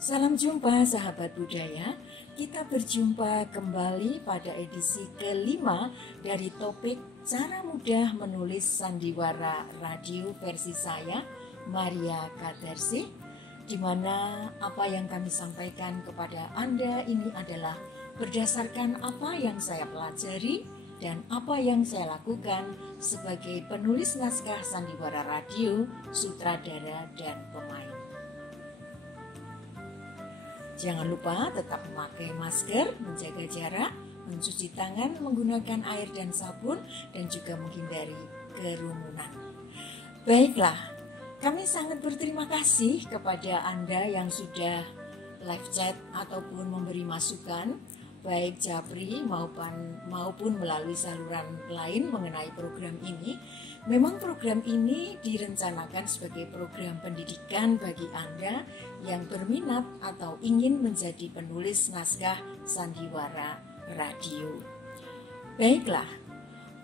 Salam jumpa sahabat budaya. Kita berjumpa kembali pada edisi kelima dari topik cara mudah menulis sandiwara radio versi saya, Maria Kadersi, di mana apa yang kami sampaikan kepada Anda ini adalah berdasarkan apa yang saya pelajari dan apa yang saya lakukan sebagai penulis naskah sandiwara radio, sutradara, dan pemain. Jangan lupa tetap memakai masker, menjaga jarak, mencuci tangan menggunakan air dan sabun, dan juga menghindari kerumunan. Baiklah, kami sangat berterima kasih kepada Anda yang sudah live chat ataupun memberi masukan, baik Japri maupun melalui saluran lain mengenai program ini. Memang program ini direncanakan sebagai program pendidikan bagi Anda yang berminat atau ingin menjadi penulis naskah sandiwara radio. Baiklah,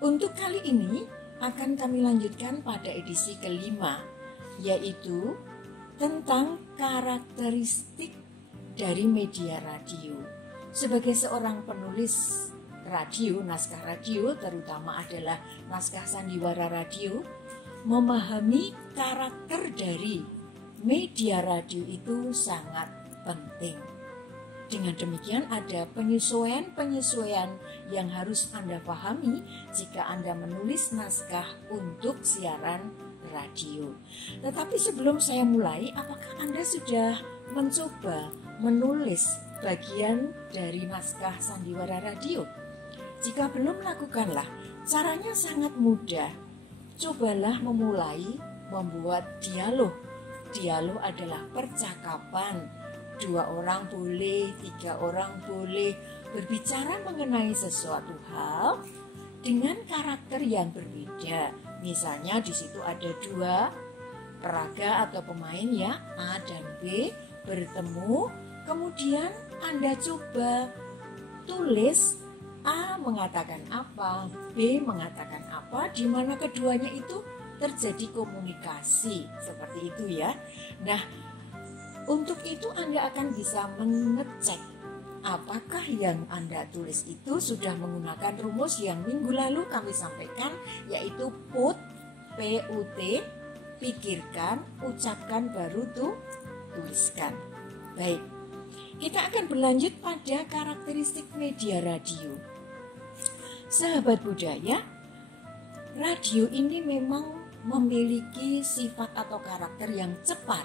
untuk kali ini akan kami lanjutkan pada edisi kelima, yaitu tentang karakteristik dari media radio. Sebagai seorang penulis radio, naskah radio terutama adalah naskah sandiwara radio, memahami karakter dari media radio itu sangat penting. Dengan demikian ada penyesuaian yang harus Anda pahami jika Anda menulis naskah untuk siaran radio. Tetapi sebelum saya mulai, apakah Anda sudah mencoba menulis bagian dari naskah sandiwara radio? Jika belum, lakukanlah. Caranya sangat mudah. Cobalah memulai membuat dialog. Dialog adalah percakapan. 2 orang boleh, 3 orang boleh berbicara mengenai sesuatu hal dengan karakter yang berbeda. Misalnya di situ ada 2 peraga atau pemain ya, A dan B bertemu. Kemudian Anda coba tulis A mengatakan apa, B mengatakan apa, di mana keduanya itu terjadi komunikasi seperti itu ya. Nah, untuk itu Anda akan bisa mengecek apakah yang Anda tulis itu sudah menggunakan rumus yang minggu lalu kami sampaikan, yaitu put, P-U-T, pikirkan, ucapkan, baru tuliskan. Baik, kita akan berlanjut pada karakteristik media radio. Sahabat budaya, radio ini memang memiliki sifat atau karakter yang cepat.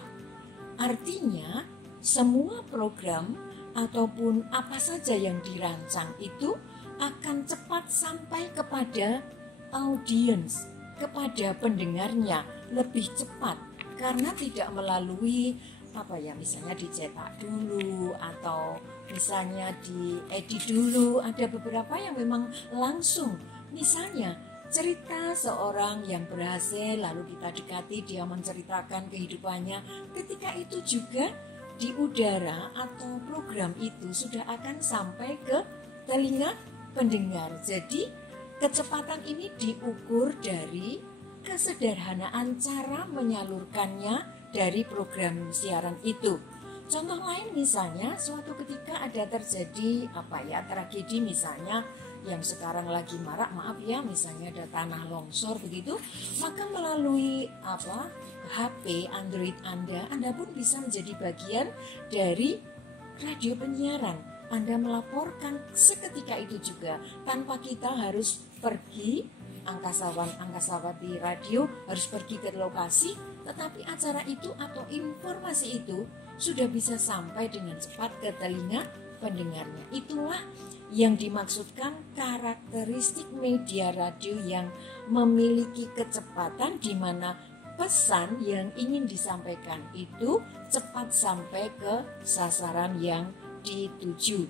Artinya, semua program ataupun apa saja yang dirancang itu akan cepat sampai kepada audiens, kepada pendengarnya lebih cepat karena tidak melalui misalnya dicetak dulu atau misalnya diedit dulu. Ada beberapa yang memang langsung, misalnya cerita seorang yang berhasil lalu kita dekati, dia menceritakan kehidupannya. Ketika itu juga di udara atau program itu sudah akan sampai ke telinga pendengar. Jadi kecepatan ini diukur dari kesederhanaan cara menyalurkannya dari program siaran itu. Contoh lain misalnya suatu ketika ada terjadi tragedi misalnya yang sekarang lagi marak, misalnya ada tanah longsor begitu, maka melalui HP Android Anda pun bisa menjadi bagian dari radio penyiaran. Anda melaporkan seketika itu juga tanpa kita harus pergi, angkasawati radio harus pergi ke lokasi, tetapi acara itu atau informasi itu sudah bisa sampai dengan cepat ke telinga pendengarnya. Itulah yang dimaksudkan karakteristik media radio yang memiliki kecepatan, di mana pesan yang ingin disampaikan itu cepat sampai ke sasaran yang dituju.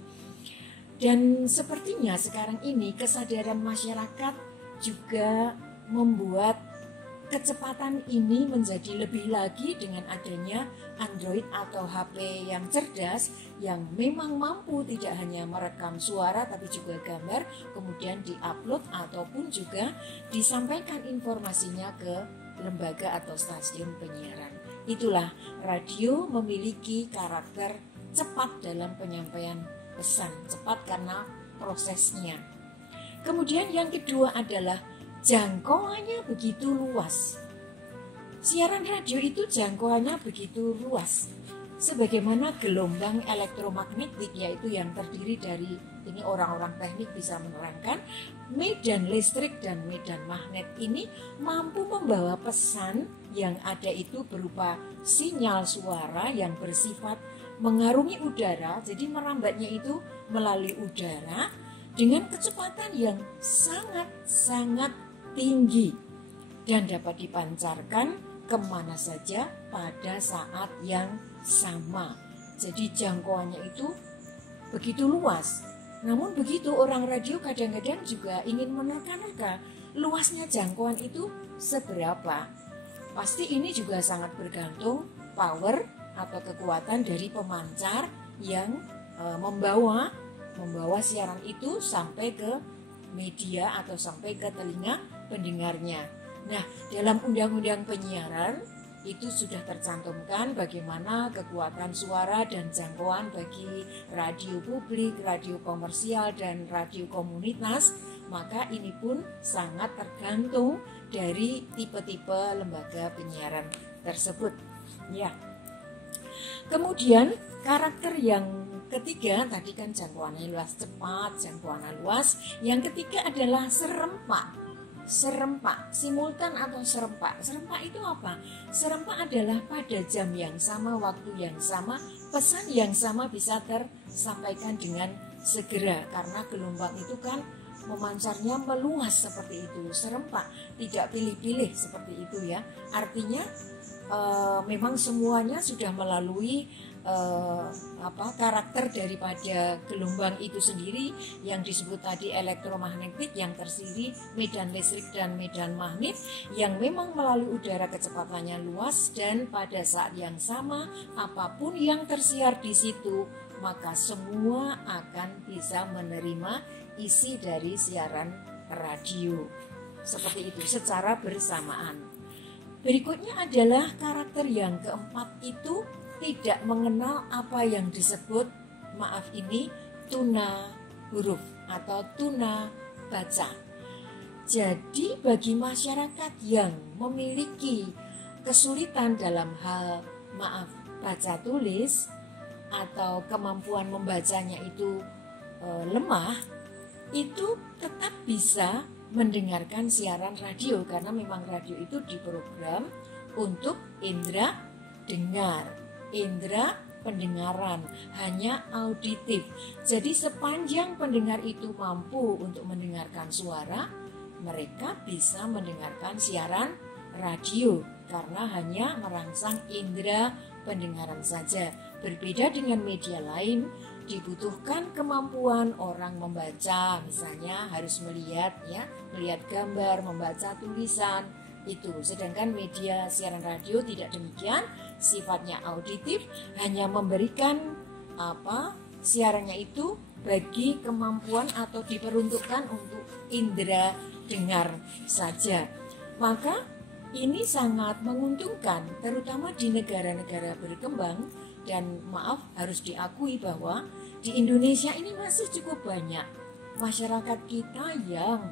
Dan sepertinya sekarang ini kesadaran masyarakat juga membuat kecepatan ini menjadi lebih lagi dengan adanya Android atau HP yang cerdas yang memang mampu tidak hanya merekam suara tapi juga gambar, kemudian diupload ataupun juga disampaikan informasinya ke lembaga atau stasiun penyiaran. Itulah radio memiliki karakter cepat dalam penyampaian pesan, cepat karena prosesnya. Kemudian yang kedua adalah jangkauannya begitu luas. Siaran radio itu jangkauannya begitu luas. Sebagaimana gelombang elektromagnetik, yaitu yang terdiri dari, ini orang-orang teknik bisa menerangkan, medan listrik dan medan magnet ini mampu membawa pesan yang ada itu berupa sinyal suara yang bersifat mengarungi udara, jadi merambatnya itu melalui udara dengan kecepatan yang sangat-sangat tinggi dan dapat dipancarkan kemana saja pada saat yang sama. Jadi jangkauannya itu begitu luas. Namun begitu orang radio kadang-kadang juga ingin menerka-nerka luasnya jangkauan itu seberapa. Pasti ini juga sangat bergantung power atau kekuatan dari pemancar yang membawa siaran itu sampai ke media atau sampai ke telinga pendengarnya. Nah, dalam undang-undang penyiaran itu sudah tercantumkan bagaimana kekuatan suara dan jangkauan bagi radio publik, radio komersial, dan radio komunitas. Maka ini pun sangat tergantung dari tipe-tipe lembaga penyiaran tersebut. Ya. Kemudian karakter yang ketiga, tadi kan jangkauannya luas, cepat, jangkauannya luas. Yang ketiga adalah serempak. Serempak, simultan atau serempak. Serempak itu apa? Serempak adalah pada jam yang sama, waktu yang sama, pesan yang sama bisa tersampaikan dengan segera. Karena gelombang itu kan memancarnya meluas seperti itu. Serempak, tidak pilih-pilih seperti itu ya. Artinya memang semuanya sudah melalui karakter daripada gelombang itu sendiri yang disebut tadi elektromagnetik, yang terdiri medan listrik dan medan magnet yang memang melalui udara kecepatannya luas, dan pada saat yang sama apapun yang tersiar di situ maka semua akan bisa menerima isi dari siaran radio seperti itu secara bersamaan. Berikutnya adalah karakter yang keempat, itu tidak mengenal apa yang disebut, maaf ini, tuna huruf atau tuna baca. Jadi bagi masyarakat yang memiliki kesulitan dalam hal, maaf, baca tulis atau kemampuan membacanya itu lemah, itu tetap bisa mendengarkan siaran radio karena memang radio itu diprogram untuk indera dengar, indera pendengaran, hanya auditif. Jadi sepanjang pendengar itu mampu untuk mendengarkan suara, mereka bisa mendengarkan siaran radio karena hanya merangsang indera pendengaran saja. Berbeda dengan media lain, dibutuhkan kemampuan orang membaca, misalnya harus melihat gambar, membaca tulisan itu. Sedangkan media siaran radio tidak demikian, sifatnya auditif, hanya memberikan siarannya itu bagi kemampuan atau diperuntukkan untuk indera dengar saja. Maka ini sangat menguntungkan terutama di negara-negara berkembang, dan maaf harus diakui bahwa di Indonesia ini masih cukup banyak masyarakat kita yang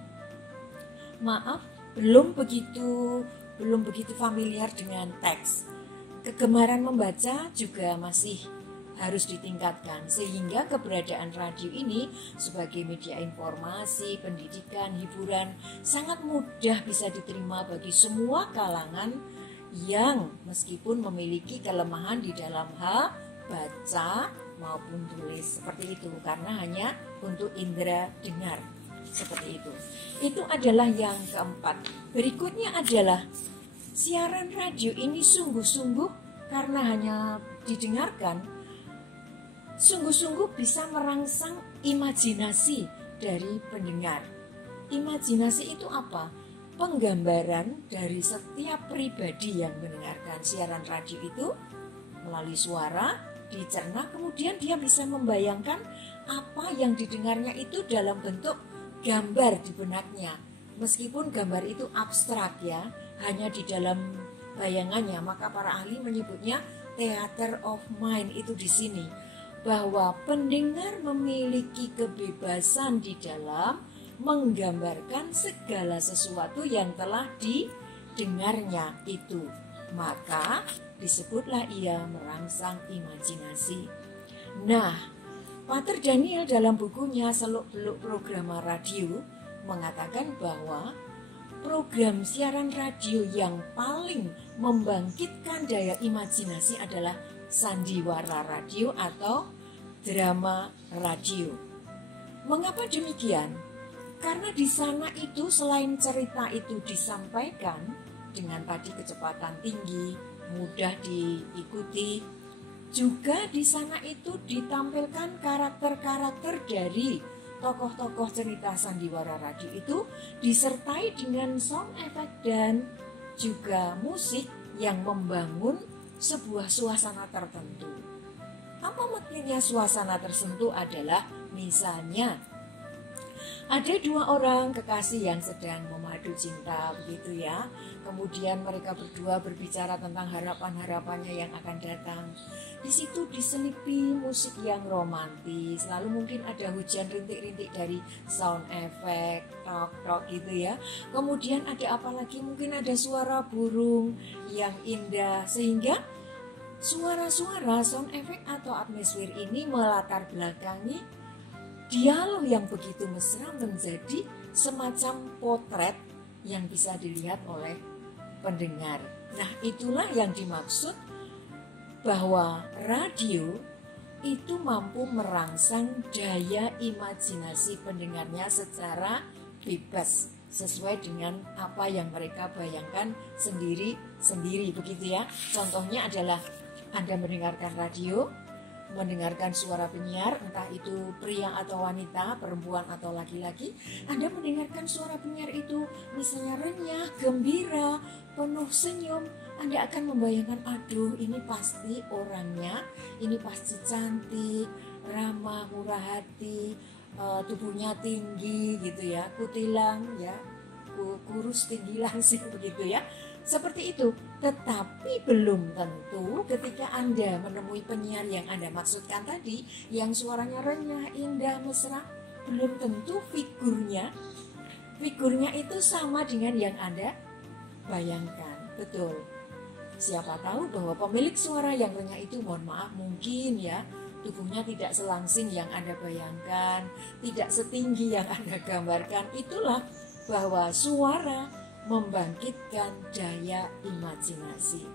belum begitu familiar dengan teks. Kegemaran membaca juga masih harus ditingkatkan, sehingga keberadaan radio ini sebagai media informasi, pendidikan, hiburan sangat mudah bisa diterima bagi semua kalangan yang meskipun memiliki kelemahan di dalam hal baca maupun tulis seperti itu, karena hanya untuk indera dengar seperti itu. Itu adalah yang keempat. Berikutnya adalah siaran radio ini sungguh-sungguh karena hanya didengarkan, sungguh-sungguh bisa merangsang imajinasi dari pendengar. Imajinasi itu apa? Penggambaran dari setiap pribadi yang mendengarkan siaran radio itu melalui suara dicerna, kemudian dia bisa membayangkan apa yang didengarnya itu dalam bentuk gambar di benaknya. Meskipun gambar itu abstrak ya, hanya di dalam bayangannya, maka para ahli menyebutnya theater of mind itu di sini. bahwa pendengar memiliki kebebasan di dalam menggambarkan segala sesuatu yang telah didengarnya itu. Maka disebutlah ia merangsang imajinasi. Nah, Pater Daniel dalam bukunya Seluk-beluk Program Radio mengatakan bahwa program siaran radio yang paling membangkitkan daya imajinasi adalah sandiwara radio atau drama radio. Mengapa demikian? Karena di sana itu selain cerita itu disampaikan dengan tadi kecepatan tinggi, mudah diikuti, juga di sana itu ditampilkan karakter-karakter dari tokoh-tokoh cerita sandiwara radio itu disertai dengan sound effect dan juga musik yang membangun sebuah suasana tertentu. Apa maksudnya suasana tertentu adalah misalnya ada dua orang kekasih yang sedang memadu cinta begitu ya. Kemudian mereka berdua berbicara tentang harapan-harapannya yang akan datang. Di situ diselipi musik yang romantis. Lalu mungkin ada hujan rintik-rintik dari sound effect, tok-tok gitu ya. Kemudian ada apa lagi? Mungkin ada suara burung yang indah sehingga suara-suara sound effect atau atmosfer ini melatar belakangi dialog yang begitu mesra menjadi semacam potret yang bisa dilihat oleh pendengar. Nah, itulah yang dimaksud bahwa radio itu mampu merangsang daya imajinasi pendengarnya secara bebas sesuai dengan apa yang mereka bayangkan sendiri-sendiri begitu ya. Contohnya adalah Anda mendengarkan radio, mendengarkan suara penyiar, entah itu pria atau wanita, perempuan atau laki-laki. Anda mendengarkan suara penyiar itu misalnya renyah, gembira, penuh senyum. Anda akan membayangkan, aduh ini pasti orangnya, ini pasti cantik, ramah, murah hati, tubuhnya tinggi gitu ya, kutilang ya, kurus tinggi langsing begitu ya. Seperti itu, tetapi belum tentu ketika Anda menemui penyiar yang Anda maksudkan tadi, yang suaranya renyah, indah, mesra, belum tentu figurnya itu sama dengan yang Anda bayangkan. Betul. Siapa tahu bahwa pemilik suara yang renyah itu, mohon maaf, mungkin ya, tubuhnya tidak selangsing yang Anda bayangkan, tidak setinggi yang Anda gambarkan. Itulah bahwa suara membangkitkan daya imajinasi.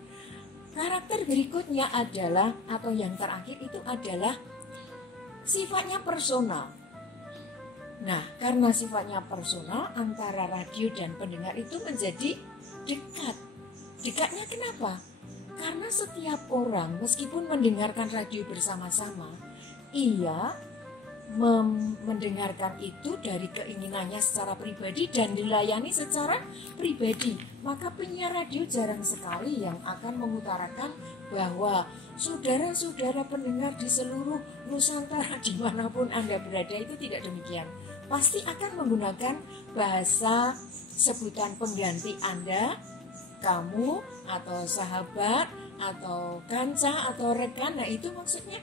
Karakter berikutnya adalah, atau yang terakhir itu adalah sifatnya personal. Nah, karena sifatnya personal, antara radio dan pendengar itu menjadi dekat. Dekatnya kenapa? Karena setiap orang meskipun mendengarkan radio bersama-sama, ia mendengarkan itu dari keinginannya secara pribadi dan dilayani secara pribadi. Maka penyiar radio jarang sekali yang akan mengutarakan bahwa saudara-saudara pendengar di seluruh Nusantara dimanapun Anda berada itu tidak demikian. Pasti akan menggunakan bahasa sebutan pengganti Anda, kamu atau sahabat atau kanca atau rekan. Nah itu maksudnya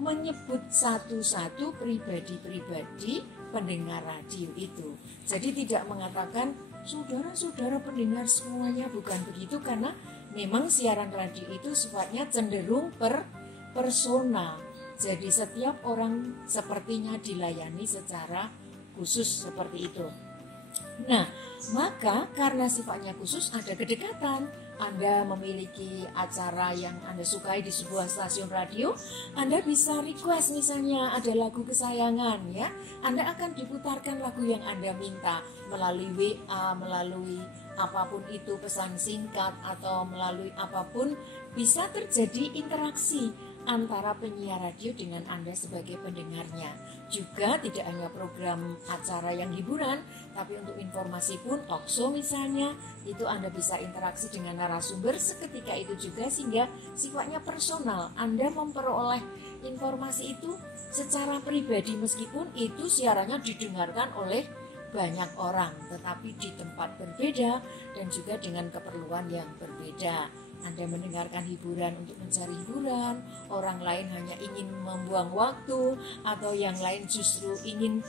menyebut satu-satu pribadi-pribadi pendengar radio itu. Jadi tidak mengatakan saudara-saudara pendengar semuanya, bukan begitu, karena memang siaran radio itu sifatnya cenderung personal. Jadi setiap orang sepertinya dilayani secara khusus seperti itu. Nah, maka karena sifatnya khusus ada kedekatan. Anda memiliki acara yang Anda sukai di sebuah stasiun radio, Anda bisa request misalnya ada lagu kesayangan ya. Anda akan diputarkan lagu yang Anda minta melalui WA, melalui apapun itu, pesan singkat atau melalui apapun. Bisa terjadi interaksi antara penyiar radio dengan Anda sebagai pendengarnya. Juga tidak hanya program acara yang hiburan, tapi untuk informasi pun talkshow misalnya, itu Anda bisa interaksi dengan narasumber seketika itu juga, sehingga sifatnya personal. Anda memperoleh informasi itu secara pribadi meskipun itu siarannya didengarkan oleh banyak orang, tetapi di tempat berbeda dan juga dengan keperluan yang berbeda. Anda mendengarkan hiburan untuk mencari hiburan, orang lain hanya ingin membuang waktu, atau yang lain justru ingin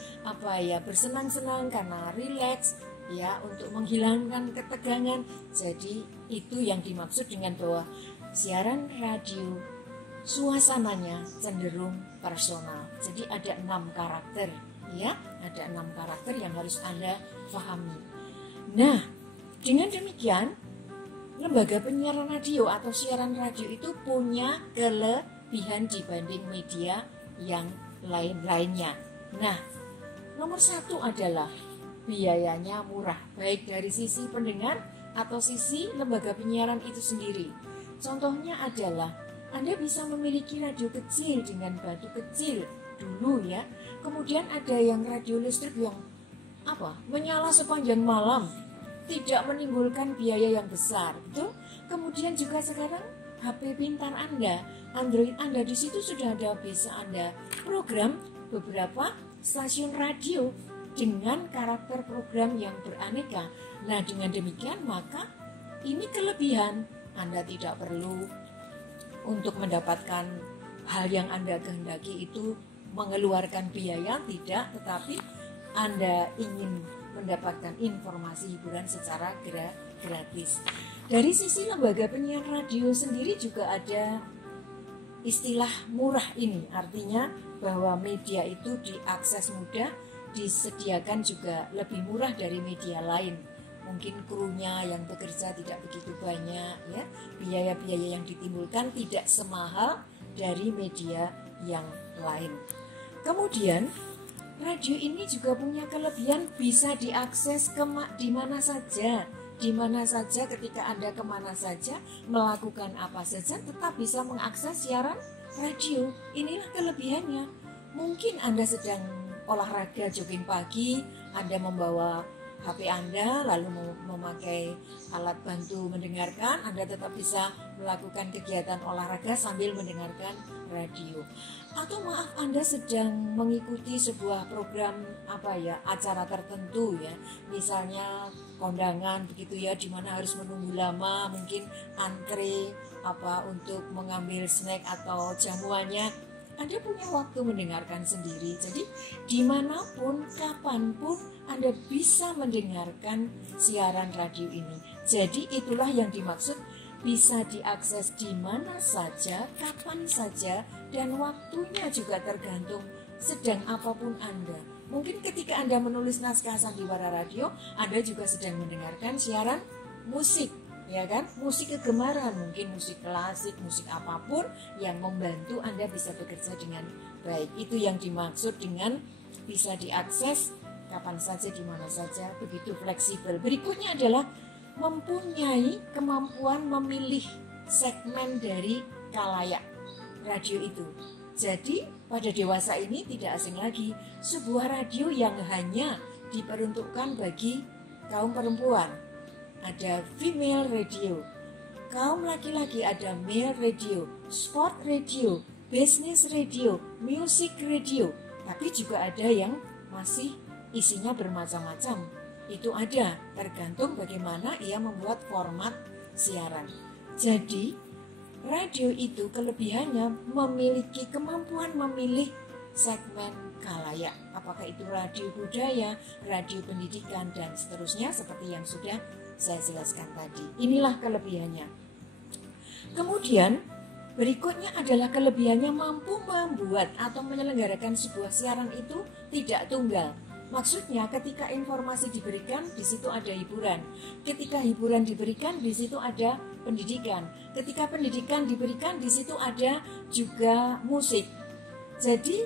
bersenang-senang karena rileks, ya, untuk menghilangkan ketegangan. Jadi itu yang dimaksud dengan bahwa siaran radio suasananya cenderung personal. Jadi ada 6 karakter, ya, ada 6 karakter yang harus Anda pahami. Nah, dengan demikian lembaga penyiaran radio atau siaran radio itu punya kelebihan dibanding media yang lain-lainnya. Nah, nomor 1 adalah biayanya murah, baik dari sisi pendengar atau sisi lembaga penyiaran itu sendiri. Contohnya adalah Anda bisa memiliki radio kecil dengan batu kecil dulu, ya. Kemudian ada yang radio listrik yang menyala sepanjang malam, tidak menimbulkan biaya yang besar, betul? Kemudian juga sekarang HP pintar Anda, Android Anda, di situ sudah bisa Anda program beberapa stasiun radio dengan karakter program yang beraneka. Nah, dengan demikian maka ini kelebihan. Anda tidak perlu untuk mendapatkan hal yang Anda kehendaki itu mengeluarkan biaya, tidak, tetapi Anda ingin mendapatkan informasi hiburan secara gratis. Dari sisi lembaga penyiar radio sendiri juga ada istilah murah ini, artinya bahwa media itu diakses mudah, disediakan juga lebih murah dari media lain. Mungkin krunya yang bekerja tidak begitu banyak, ya, biaya-biaya yang ditimbulkan tidak semahal dari media yang lain. Kemudian radio ini juga punya kelebihan bisa diakses di mana saja. Di mana saja, ketika Anda kemana saja, melakukan apa saja, tetap bisa mengakses siaran radio. Inilah kelebihannya. Mungkin Anda sedang olahraga jogging pagi, Anda membawa HP Anda lalu memakai alat bantu mendengarkan, Anda tetap bisa melakukan kegiatan olahraga sambil mendengarkan radio. Atau Anda sedang mengikuti sebuah program acara tertentu, ya, misalnya kondangan begitu, ya, di mana harus menunggu lama, mungkin antre untuk mengambil snack atau jamuannya. Anda punya waktu mendengarkan sendiri. Jadi dimanapun, kapanpun Anda bisa mendengarkan siaran radio ini. Jadi itulah yang dimaksud bisa diakses di mana saja, kapan saja, dan waktunya juga tergantung sedang apapun Anda. Mungkin ketika Anda menulis naskah sandiwara radio, Anda juga sedang mendengarkan siaran musik, ya kan? Musik kegemaran, mungkin musik klasik, musik apapun yang membantu Anda bisa bekerja dengan baik. Itu yang dimaksud dengan bisa diakses kapan saja, di mana saja, begitu fleksibel. Berikutnya adalah mempunyai kemampuan memilih segmen dari khalayak radio itu. Jadi pada dewasa ini tidak asing lagi sebuah radio yang hanya diperuntukkan bagi kaum perempuan. Ada female radio, kaum laki-laki ada male radio, sport radio, business radio, music radio. Tapi juga ada yang masih isinya bermacam-macam. Itu ada, tergantung bagaimana ia membuat format siaran. Jadi radio itu kelebihannya memiliki kemampuan memilih segmen khalayak. Apakah itu radio budaya, radio pendidikan, dan seterusnya seperti yang sudah saya jelaskan tadi. Inilah kelebihannya. Kemudian berikutnya adalah kelebihannya mampu membuat atau menyelenggarakan sebuah siaran itu tidak tunggal. Maksudnya ketika informasi diberikan, di situ ada hiburan. Ketika hiburan diberikan, di situ ada pendidikan. Ketika pendidikan diberikan, di situ ada juga musik. Jadi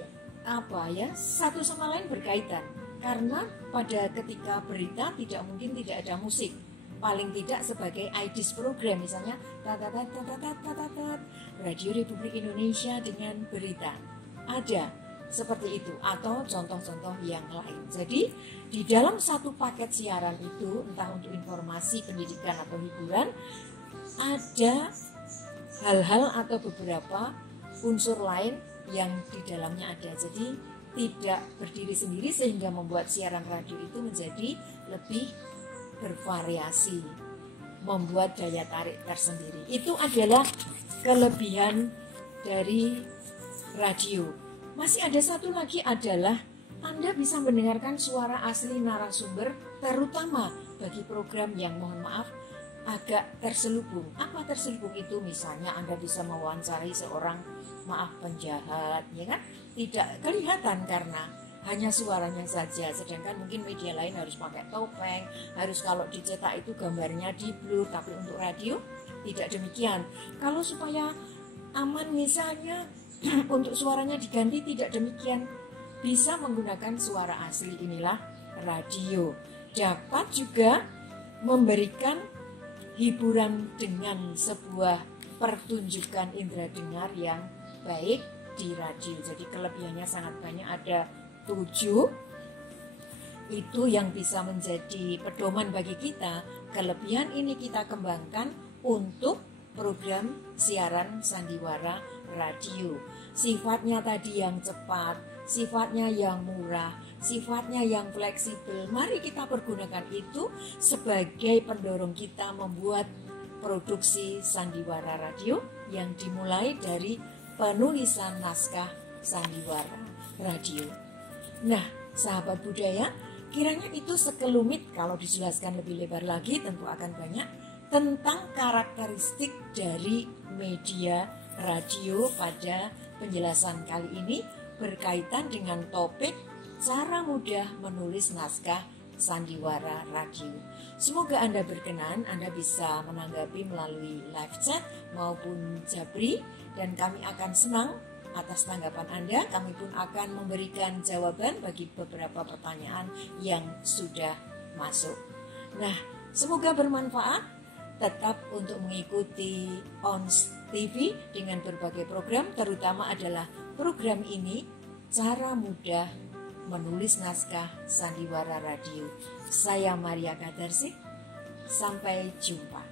satu sama lain berkaitan. Karena pada ketika berita tidak mungkin tidak ada musik. Paling tidak sebagai IDIS program, misalnya Radio Republik Indonesia dengan berita. Ada seperti itu, atau contoh-contoh yang lain. Jadi di dalam satu paket siaran itu, entah untuk informasi, pendidikan, atau hiburan, ada hal-hal atau beberapa unsur lain yang di dalamnya ada. Jadi tidak berdiri sendiri sehingga membuat siaran radio itu menjadi lebih bervariasi. membuat daya tarik tersendiri. Itu adalah kelebihan dari radio. Masih ada satu lagi adalah Anda bisa mendengarkan suara asli narasumber, terutama bagi program yang mohon maaf agak terselubung. Apa terselubung itu? Misalnya Anda bisa mewawancarai seorang penjahat, ya kan? Tidak kelihatan karena hanya suaranya saja, sedangkan mungkin media lain harus pakai topeng, harus kalau dicetak itu gambarnya di blur, tapi untuk radio tidak demikian. Kalau supaya aman misalnya untuk suaranya diganti, tidak demikian, bisa menggunakan suara asli. Inilah radio. Dapat juga memberikan hiburan dengan sebuah pertunjukan indera dengar yang baik di radio. Jadi kelebihannya sangat banyak, ada 7. Itu yang bisa menjadi pedoman bagi kita. Kelebihan ini kita kembangkan untuk program siaran sandiwara radio. Sifatnya tadi yang cepat, sifatnya yang murah, sifatnya yang fleksibel. Mari kita pergunakan itu sebagai pendorong kita membuat produksi sandiwara radio yang dimulai dari penulisan naskah sandiwara radio. Nah, sahabat budaya, kiranya itu sekelumit. Kalau dijelaskan lebih lebar lagi tentu akan banyak tentang karakteristik dari media radio pada penjelasan kali ini berkaitan dengan topik cara mudah menulis naskah sandiwara radio. Semoga Anda berkenan, Anda bisa menanggapi melalui live chat maupun Jabri, dan kami akan senang atas tanggapan Anda. Kami pun akan memberikan jawaban bagi beberapa pertanyaan yang sudah masuk. Nah, semoga bermanfaat. Tetap untuk mengikuti ONS TV dengan berbagai program, terutama adalah program ini, cara mudah menulis naskah sandiwara radio. Saya Maria Kadarsih, sampai jumpa.